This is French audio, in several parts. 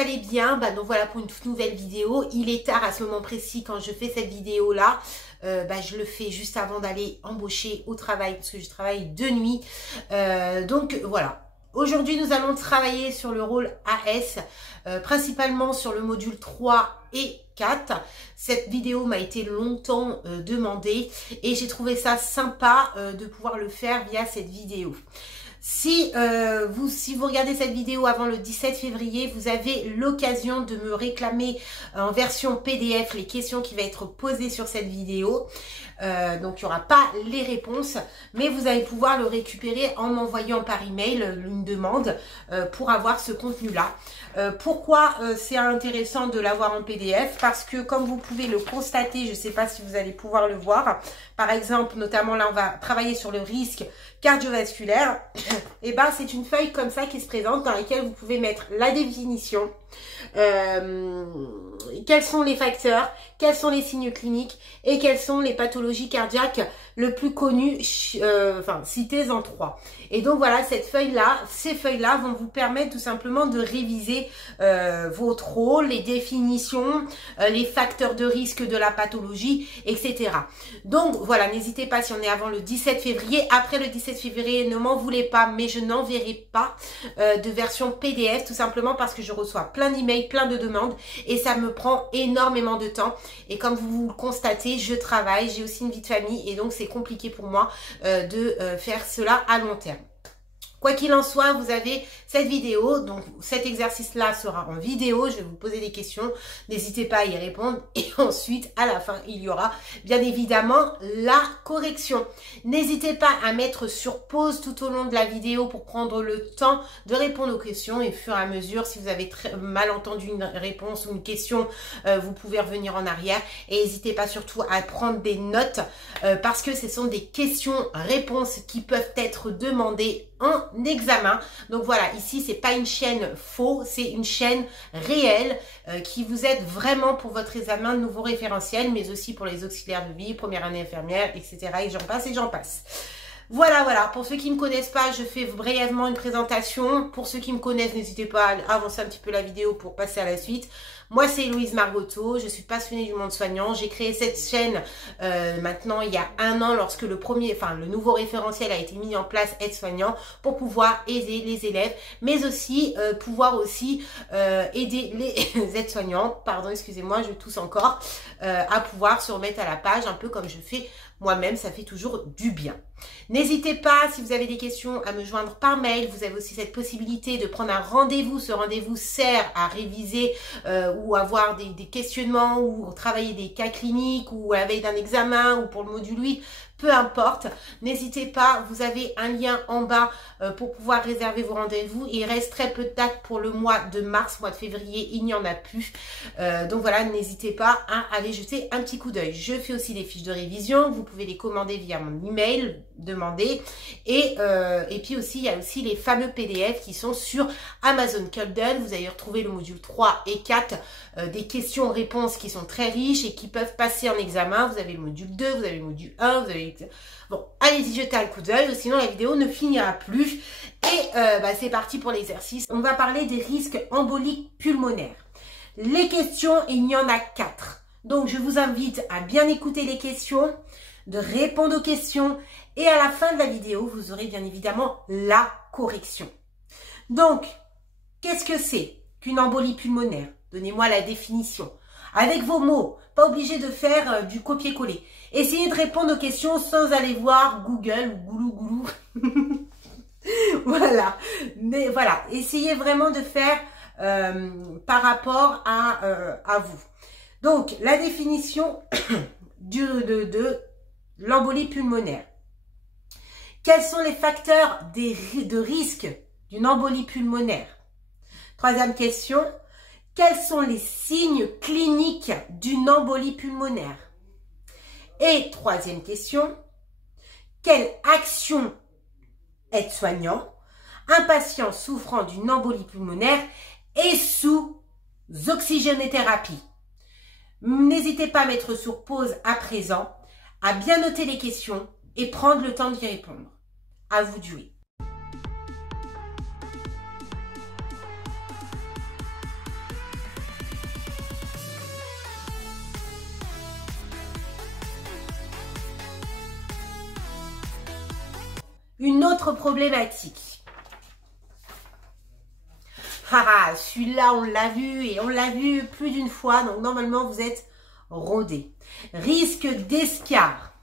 allez bien. Donc voilà pour une toute nouvelle vidéo. Il est tard à ce moment précis quand je fais cette vidéo là. Je le fais juste avant d'aller embaucher au travail parce que je travaille de nuit. Donc voilà. Aujourd'hui, nous allons travailler sur le rôle AS, principalement sur le module 3 et 4. Cette vidéo m'a été longtemps demandée et j'ai trouvé ça sympa de pouvoir le faire via cette vidéo. Si vous regardez cette vidéo avant le 17 février, vous avez l'occasion de me réclamer en version PDF les questions qui vont être posées sur cette vidéo. Donc il n'y aura pas les réponses, mais vous allez pouvoir le récupérer en m'envoyant par email une demande pour avoir ce contenu-là. Pourquoi c'est intéressant de l'avoir en PDF? Parce que comme vous pouvez le constater, je ne sais pas si vous allez pouvoir le voir, par exemple, notamment là on va travailler sur le risque cardiovasculaire, et c'est une feuille comme ça qui se présente dans laquelle vous pouvez mettre la définition, quels sont les facteurs, quels sont les signes cliniques et quelles sont les pathologies cardiaques le plus connues, citées en 3. Et donc voilà, ces feuilles-là vont vous permettre tout simplement de réviser votre rôle, les définitions, les facteurs de risque de la pathologie, etc. Donc voilà, n'hésitez pas si on est avant le 17 février. Après le 17 février, ne m'en voulez pas, mais je n'enverrai pas de version PDF, tout simplement parce que je reçois plein d'emails, plein de demandes et ça me prend énormément de temps. Et comme vous le constatez, je travaille, j'ai aussi une vie de famille et donc c'est compliqué pour moi de faire cela à long terme. Quoi qu'il en soit, vous avez cette vidéo, donc cet exercice-là sera en vidéo, je vais vous poser des questions, n'hésitez pas à y répondre et ensuite, à la fin, il y aura bien évidemment la correction. N'hésitez pas à mettre sur pause tout au long de la vidéo pour prendre le temps de répondre aux questions et au fur et à mesure, si vous avez mal entendu une réponse ou une question, vous pouvez revenir en arrière et n'hésitez pas surtout à prendre des notes parce que ce sont des questions-réponses qui peuvent être demandées en examen. Donc voilà, ici c'est pas une chaîne faux, c'est une chaîne réelle qui vous aide vraiment pour votre examen de nouveaux référentiels, mais aussi pour les auxiliaires de vie, première année infirmière, etc. Et j'en passe. Voilà, pour ceux qui ne me connaissent pas, je fais brièvement une présentation. Pour ceux qui me connaissent, n'hésitez pas à avancer un petit peu la vidéo pour passer à la suite. Moi, c'est Héloïse Margotteau, je suis passionnée du monde soignant. J'ai créé cette chaîne maintenant il y a 1 an lorsque le nouveau référentiel a été mis en place aide-soignant pour pouvoir aider les élèves, mais aussi aider les aides-soignants, pardon, excusez-moi, je tousse encore, à pouvoir se remettre à la page, un peu comme je fais moi-même, ça fait toujours du bien. N'hésitez pas, si vous avez des questions, à me joindre par mail. Vous avez aussi cette possibilité de prendre un rendez-vous. Ce rendez-vous sert à réviser ou avoir des questionnements ou travailler des cas cliniques ou à la veille d'un examen ou pour le module 8. Peu importe, n'hésitez pas, vous avez un lien en bas pour pouvoir réserver vos rendez-vous. Il reste très peu de dates pour le mois de mars, mois de février, il n'y en a plus. Donc voilà, n'hésitez pas à aller jeter un petit coup d'œil. Je fais aussi des fiches de révision, vous pouvez les commander via mon email, demander. Et puis aussi, il y a aussi les fameux PDF qui sont sur Amazon Kindle. Vous allez retrouver le module 3 et 4, des questions-réponses qui sont très riches et qui peuvent passer en examen. Vous avez le module 2, vous avez le module 1, vous avez... Bon, allez-y, jetez un coup d'œil, sinon la vidéo ne finira plus. Et c'est parti pour l'exercice. On va parler des risques emboliques pulmonaires. Les questions, il y en a 4. Donc, je vous invite à bien écouter les questions, de répondre aux questions. Et à la fin de la vidéo, vous aurez bien évidemment la correction. Donc, qu'est-ce que c'est qu'une embolie pulmonaire? Donnez-moi la définition. Avec vos mots, pas obligé de faire du copier-coller. Essayez de répondre aux questions sans aller voir Google ou Goulou. Voilà. Mais voilà, essayez vraiment de faire par rapport à vous. Donc, la définition de l'embolie pulmonaire. Quels sont les facteurs de risque d'une embolie pulmonaire? Troisième question. Quels sont les signes cliniques d'une embolie pulmonaire? Et troisième question, quelle action aide-soignant, un patient souffrant d'une embolie pulmonaire est sous oxygénothérapie? N'hésitez pas à mettre sur pause à présent, à bien noter les questions et prendre le temps d'y répondre. À vous de jouer. Une autre problématique. Ah, celui-là, on l'a vu et on l'a vu plus d'une fois. Donc, normalement, vous êtes rodé. Risque d'escar.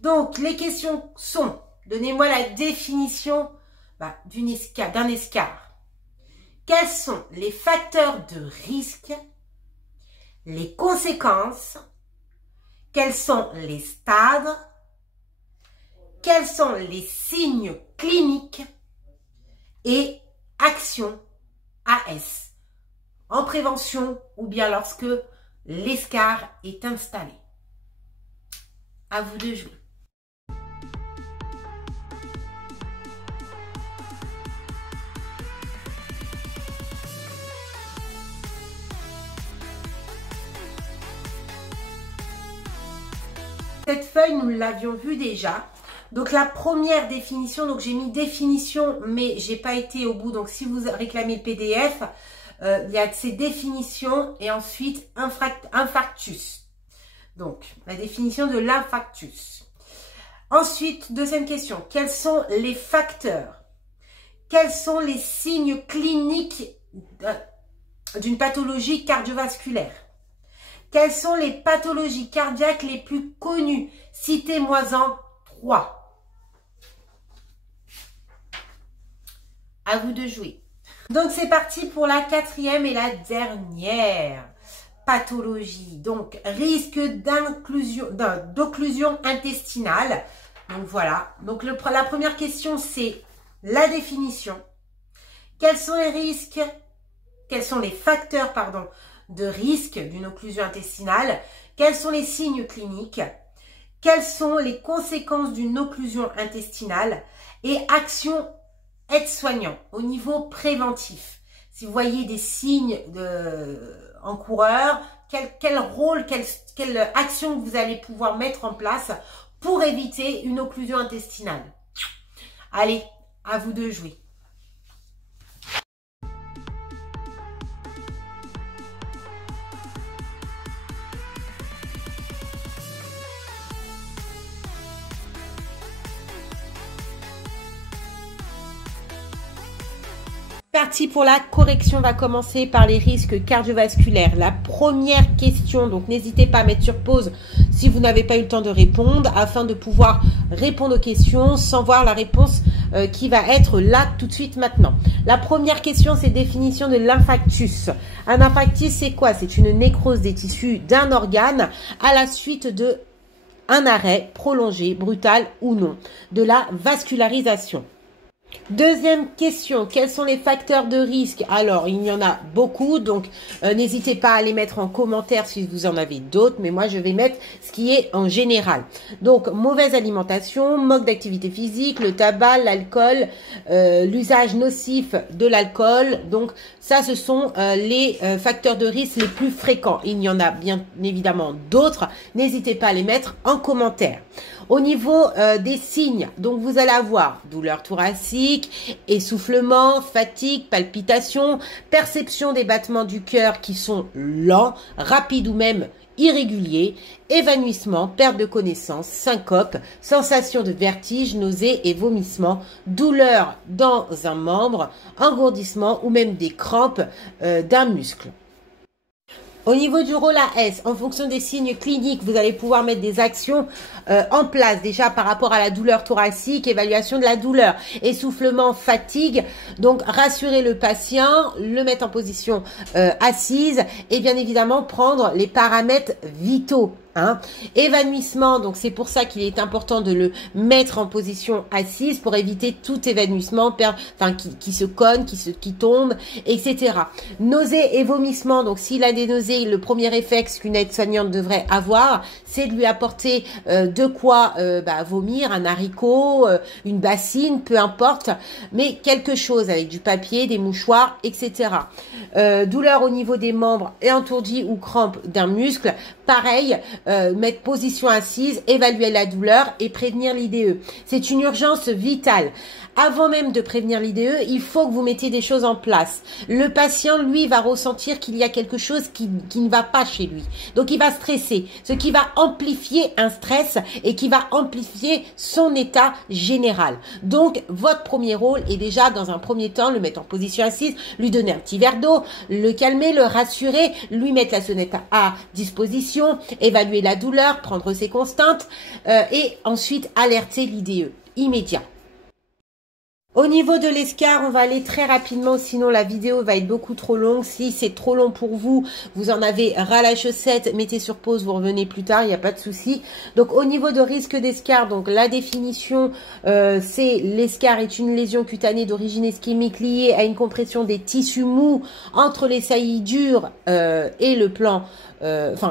Donc, les questions sont, donnez-moi la définition d'un escar. Quels sont les facteurs de risque, les conséquences, quels sont les stades, quels sont les signes cliniques et actions AS en prévention ou bien lorsque l'escar est installé. À vous de jouer. Cette feuille, nous l'avions vue déjà. Donc, la première définition, donc j'ai mis définition, mais j'ai pas été au bout. Donc, si vous réclamez le PDF, il y a ces définitions et ensuite infarctus. Donc, la définition de l'infarctus. Ensuite, deuxième question. Quels sont les facteurs? Quels sont les signes cliniques d'une pathologie cardiovasculaire? Quelles sont les pathologies cardiaques les plus connues? Citez-moi-en 3. À vous de jouer. Donc, c'est parti pour la quatrième et la dernière pathologie. Donc, risque d'occlusion intestinale. Donc, voilà. Donc, la première question, c'est la définition. Quels sont les risques? Quels sont les facteurs, pardon, de risque d'une occlusion intestinale? Quels sont les signes cliniques? Quelles sont les conséquences d'une occlusion intestinale? Et action aide-soignant au niveau préventif. Si vous voyez des signes en coureur, quel rôle, quelle action vous allez pouvoir mettre en place pour éviter une occlusion intestinale. Allez, à vous de jouer. Parti pour la correction, on va commencer par les risques cardiovasculaires. La première question, donc n'hésitez pas à mettre sur pause si vous n'avez pas eu le temps de répondre afin de pouvoir répondre aux questions sans voir la réponse qui va être là tout de suite maintenant. La première question, c'est définition de l'infarctus. Un infarctus, c'est quoi? C'est une nécrose des tissus d'un organe à la suite de un arrêt prolongé, brutal ou non, de la vascularisation. Deuxième question, quels sont les facteurs de risque? Alors, il y en a beaucoup, donc n'hésitez pas à les mettre en commentaire si vous en avez d'autres, mais moi je vais mettre ce qui est en général. Donc, mauvaise alimentation, manque d'activité physique, le tabac, l'alcool, l'usage nocif de l'alcool. Donc, ça, ce sont les facteurs de risque les plus fréquents. Il y en a bien évidemment d'autres, n'hésitez pas à les mettre en commentaire. Au niveau des signes, donc vous allez avoir douleur thoracique, essoufflement, fatigue, palpitations, perception des battements du cœur qui sont lents, rapides ou même irréguliers, évanouissement, perte de connaissance, syncope, sensation de vertige, nausée et vomissement, douleur dans un membre, engourdissement ou même des crampes d'un muscle. Au niveau du rôle AS, en fonction des signes cliniques, vous allez pouvoir mettre des actions en place. Déjà par rapport à la douleur thoracique, évaluation de la douleur, essoufflement, fatigue. Donc rassurer le patient, le mettre en position assise et bien évidemment prendre les paramètres vitaux. Évanouissement, donc c'est pour ça qu'il est important de le mettre en position assise pour éviter tout évanouissement, qui se cogne, qui tombe, etc. Nausée et vomissement, donc s'il a des nausées, le premier réflexe qu'une aide-soignante devrait avoir, c'est de lui apporter de quoi vomir, un haricot, une bassine, peu importe, mais quelque chose avec du papier, des mouchoirs, etc. Douleur au niveau des membres et entourdi ou crampe d'un muscle, pareil, mettre position assise, évaluer la douleur et prévenir l'IDE. C'est une urgence vitale. Avant même de prévenir l'IDE, il faut que vous mettiez des choses en place. Le patient, lui, va ressentir qu'il y a quelque chose qui ne va pas chez lui. Donc, il va stresser, ce qui va amplifier un stress et qui va amplifier son état général. Donc, votre premier rôle est déjà, dans un premier temps, le mettre en position assise, lui donner un petit verre d'eau, le calmer, le rassurer, lui mettre la sonnette à disposition, évaluer la douleur, prendre ses constantes et ensuite alerter l'IDE immédiat. Au niveau de l'escar, on va aller très rapidement, sinon la vidéo va être beaucoup trop longue. Si c'est trop long pour vous, vous en avez ras la chaussette, mettez sur pause, vous revenez plus tard, il n'y a pas de souci. Donc au niveau de risque d'escar, donc la définition, c'est l'escar est une lésion cutanée d'origine ischémique liée à une compression des tissus mous entre les saillies dures et le plan,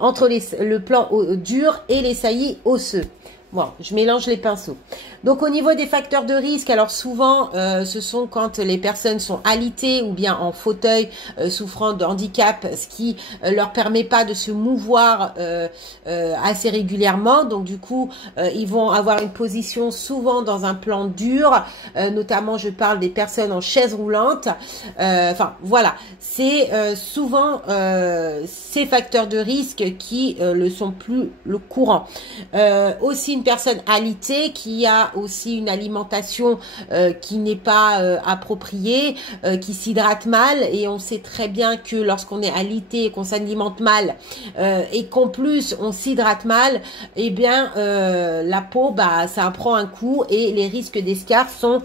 entre le plan dur et les saillies osseux. Bon, je mélange les pinceaux. Donc, au niveau des facteurs de risque, alors souvent, ce sont quand les personnes sont alitées ou bien en fauteuil souffrant de handicap, ce qui leur permet pas de se mouvoir assez régulièrement. Donc, du coup, ils vont avoir une position souvent dans un plan dur. Notamment, je parle des personnes en chaise roulante. Enfin, voilà. C'est souvent ces facteurs de risque qui le sont plus le courant. Aussi, une personne alitée qui a aussi une alimentation qui n'est pas appropriée, qui s'hydrate mal, et on sait très bien que lorsqu'on est alité et qu'on s'alimente mal et qu'en plus on s'hydrate mal, eh bien la peau, bah ça prend un coup et les risques d'escar sont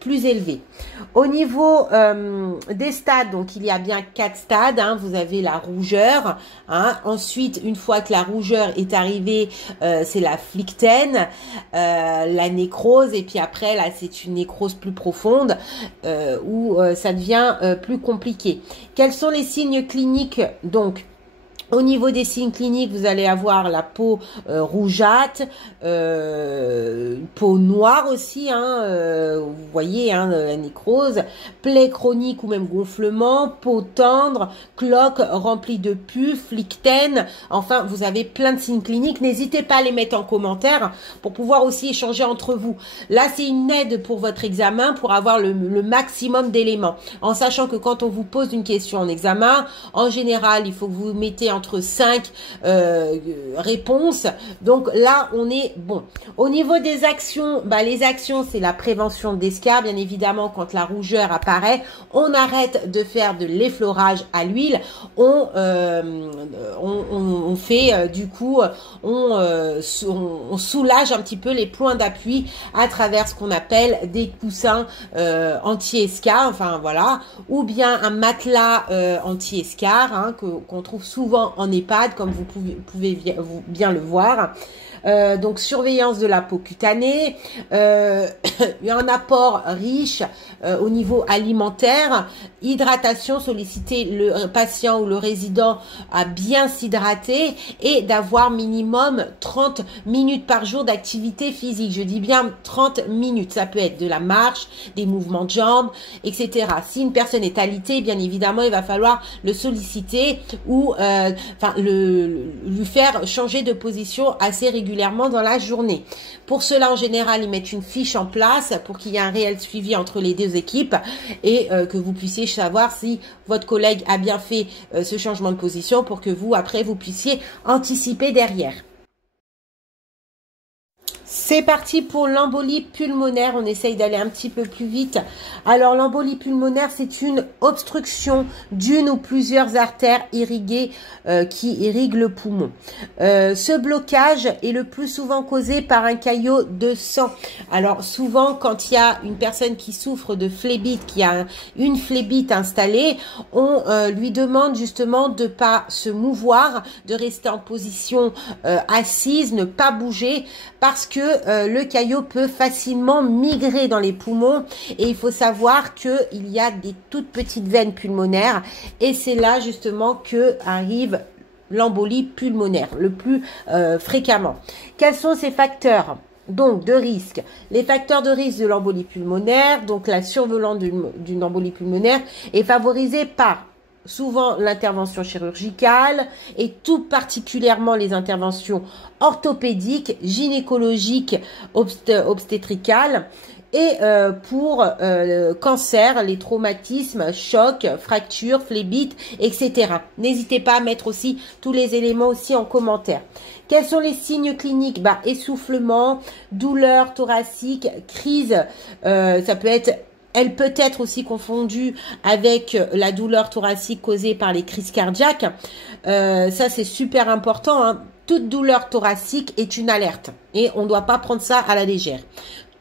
plus élevés. Au niveau des stades, donc il y a bien 4 stades, hein. Vous avez la rougeur, hein. Ensuite, une fois que la rougeur est arrivée, c'est la flictène, la nécrose, et puis après là c'est une nécrose plus profonde où ça devient plus compliqué. Quels sont les signes cliniques? Donc au niveau des signes cliniques, vous allez avoir la peau rougeâtre, peau noire aussi, hein, vous voyez, hein, la nécrose, plaie chronique ou même gonflement, peau tendre, cloque remplie de pus, flictène. Enfin, vous avez plein de signes cliniques. N'hésitez pas à les mettre en commentaire pour pouvoir aussi échanger entre vous. Là, c'est une aide pour votre examen, pour avoir le maximum d'éléments. En sachant que quand on vous pose une question en examen, en général, il faut que vous mettez entre 5 réponses. Donc là, on est bon. Au niveau des actions, bah, les actions, c'est la prévention d'escar. Bien évidemment, quand la rougeur apparaît, on arrête de faire de l'effleurage à l'huile. On fait du coup, on soulage un petit peu les points d'appui à travers ce qu'on appelle des coussins anti-escar, enfin voilà, ou bien un matelas anti-escar, hein, qu'on trouve souvent en EHPAD, comme vous pouvez bien le voir. Donc surveillance de la peau cutanée, un apport riche au niveau alimentaire, hydratation, solliciter le patient ou le résident à bien s'hydrater et d'avoir minimum 30 minutes par jour d'activité physique. Je dis bien 30 minutes, ça peut être de la marche, des mouvements de jambes, etc. Si une personne est alitée, bien évidemment, il va falloir le solliciter ou lui faire changer de position assez régulièrement dans la journée. Pour cela, en général, ils mettent une fiche en place pour qu'il y ait un réel suivi entre les deux équipes et que vous puissiez savoir si votre collègue a bien fait ce changement de position pour que vous, après, vous puissiez anticiper derrière. C'est parti pour l'embolie pulmonaire. On essaye d'aller un petit peu plus vite. Alors, l'embolie pulmonaire, c'est une obstruction d'une ou plusieurs artères irriguées qui irriguent le poumon. Ce blocage est le plus souvent causé par un caillot de sang. Alors, souvent, quand il y a une personne qui souffre de phlébite, qui a une phlébite installée, on lui demande justement de pas se mouvoir, de rester en position assise, ne pas bouger, parce que le caillot peut facilement migrer dans les poumons et il faut savoir qu'il y a des toutes petites veines pulmonaires et c'est là justement que arrive l'embolie pulmonaire le plus fréquemment. Quels sont ces facteurs donc de risque? Les facteurs de risque de l'embolie pulmonaire, donc la survenance d'une embolie pulmonaire est favorisée par souvent l'intervention chirurgicale et tout particulièrement les interventions orthopédiques, gynécologiques, obstétricales. Et pour cancer, les traumatismes, chocs, fractures, phlébites, etc. N'hésitez pas à mettre aussi tous les éléments aussi en commentaire. Quels sont les signes cliniques? Bah, essoufflement, douleur thoracique, crise, ça peut être... Elle peut être aussi confondue avec la douleur thoracique causée par les crises cardiaques. Ça, c'est super important, hein. Toute douleur thoracique est une alerte et on ne doit pas prendre ça à la légère.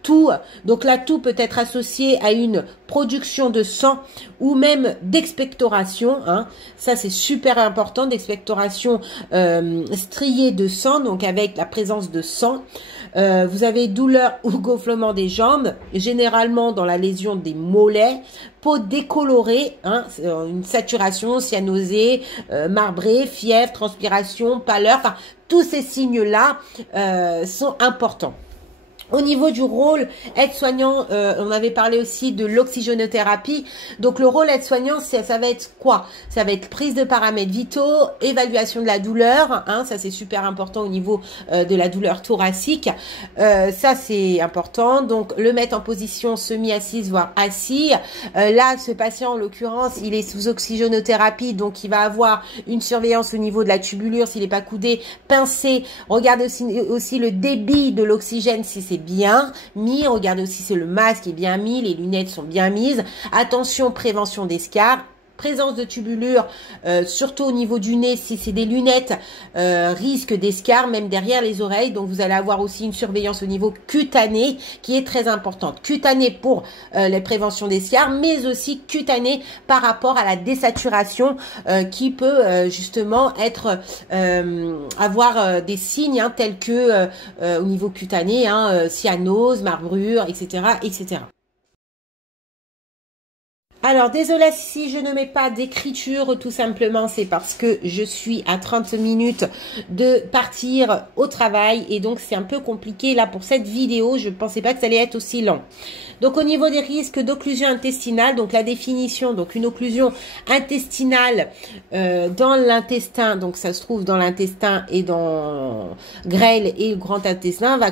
Toux, donc la toux peut être associée à une production de sang ou même d'expectoration, hein. Ça c'est super important, d'expectoration striée de sang, donc avec la présence de sang. Vous avez douleur ou gonflement des jambes, généralement dans la lésion des mollets, peau décolorée, hein, une saturation, cyanosée, marbrée, fièvre, transpiration, pâleur, enfin tous ces signes-là sont importants. Au niveau du rôle aide-soignant, on avait parlé aussi de l'oxygénothérapie. Donc le rôle aide-soignant, ça va être quoi? Ça va être prise de paramètres vitaux, évaluation de la douleur, hein, ça c'est super important au niveau de la douleur thoracique. Ça c'est important. Donc le mettre en position semi-assise voire assis. Là, ce patient en l'occurrence, il est sous oxygénothérapie, donc il va avoir une surveillance au niveau de la tubulure s'il n'est pas coudé, pincé. Regardez aussi le débit de l'oxygène si c'est bien mis. Regardez aussi si le masque est bien mis, les lunettes sont bien mises. Attention, prévention d'escarres. Présence de tubulure, surtout au niveau du nez, si c'est des lunettes, risque d'escarres, même derrière les oreilles. Donc, vous allez avoir aussi une surveillance au niveau cutané qui est très importante. Cutané pour les préventions d'escarres, mais aussi cutané par rapport à la désaturation qui peut justement être avoir des signes hein, tels que au niveau cutané, hein, cyanose, marbrure, etc., etc. Alors, désolé si je ne mets pas d'écriture, tout simplement, c'est parce que je suis à 30 minutes de partir au travail et donc c'est un peu compliqué là pour cette vidéo. Je ne pensais pas que ça allait être aussi long. Donc, au niveau des risques d'occlusion intestinale, donc la définition, donc une occlusion intestinale dans l'intestin, donc ça se trouve dans l'intestin et dans grêle et le grand intestin, va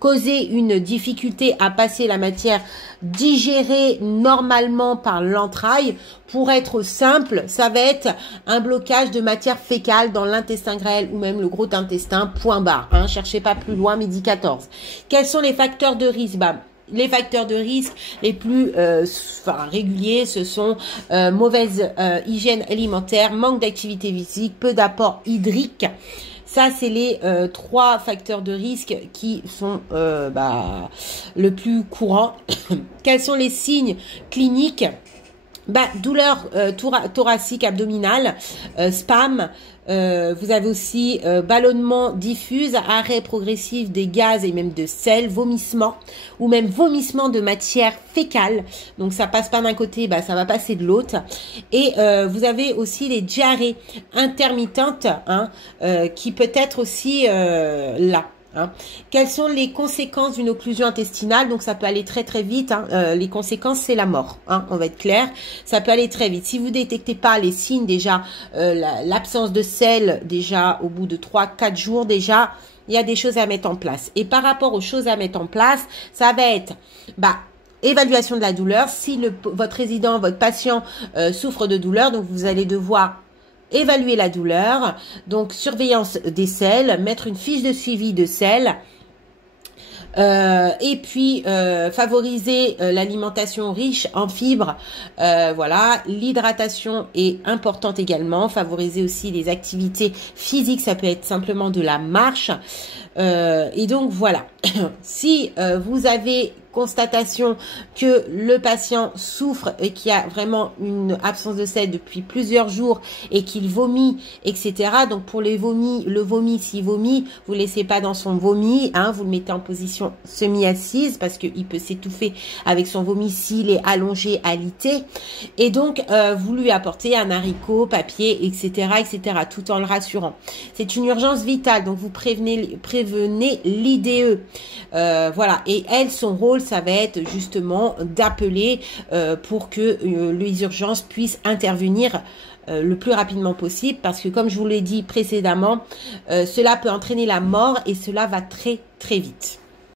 causer une difficulté à passer la matière digérée normalement par l'entraille. Pour être simple, ça va être un blocage de matière fécale dans l'intestin grêle ou même le gros intestin, point barre. Hein, cherchez pas plus loin, midi 14. Quels sont les facteurs de risque? Les facteurs de risque les plus réguliers, ce sont mauvaise hygiène alimentaire, manque d'activité physique, peu d'apport hydrique. Ça, c'est les 3 facteurs de risque qui sont le plus courant. Quels sont les signes cliniques? Douleur thoracique abdominale, spasme. Vous avez aussi ballonnement diffuse, arrêt progressif des gaz et même de sel, vomissement ou même vomissement de matière fécale. Donc ça passe pas d'un côté, ça va passer de l'autre. Et vous avez aussi les diarrhées intermittentes hein, qui peut être aussi là. Hein. Quelles sont les conséquences d'une occlusion intestinale? Donc ça peut aller très très vite. Hein. Les conséquences c'est la mort. Hein. On va être clair. Ça peut aller très vite. Si vous détectez pas les signes déjà, l'absence de sel déjà au bout de 3-4 jours déjà, il y a des choses à mettre en place. Et par rapport aux choses à mettre en place, ça va être évaluation de la douleur. Si votre résident, votre patient souffre de douleur, donc vous allez devoir évaluer la douleur, donc surveillance des selles, mettre une fiche de suivi de selles, et puis favoriser l'alimentation riche en fibres. Voilà, l'hydratation est importante également. Favoriser aussi les activités physiques, ça peut être simplement de la marche. Et donc voilà, si vous avez constatation que le patient souffre et qu'il y a vraiment une absence de sel depuis plusieurs jours et qu'il vomit, etc. Donc pour le vomi, s'il vomit, vous ne laissez pas dans son vomi, hein, vous le mettez en position semi-assise parce qu'il peut s'étouffer avec son vomi s'il est allongé, alité. Et donc vous lui apportez un haricot, papier, etc., etc., tout en le rassurant. C'est une urgence vitale, donc vous prévenez l'IDE. Voilà, et elle, son rôle, ça va être justement d'appeler pour que les urgences puissent intervenir le plus rapidement possible, parce que comme je vous l'ai dit précédemment, cela peut entraîner la mort et cela va très très vite.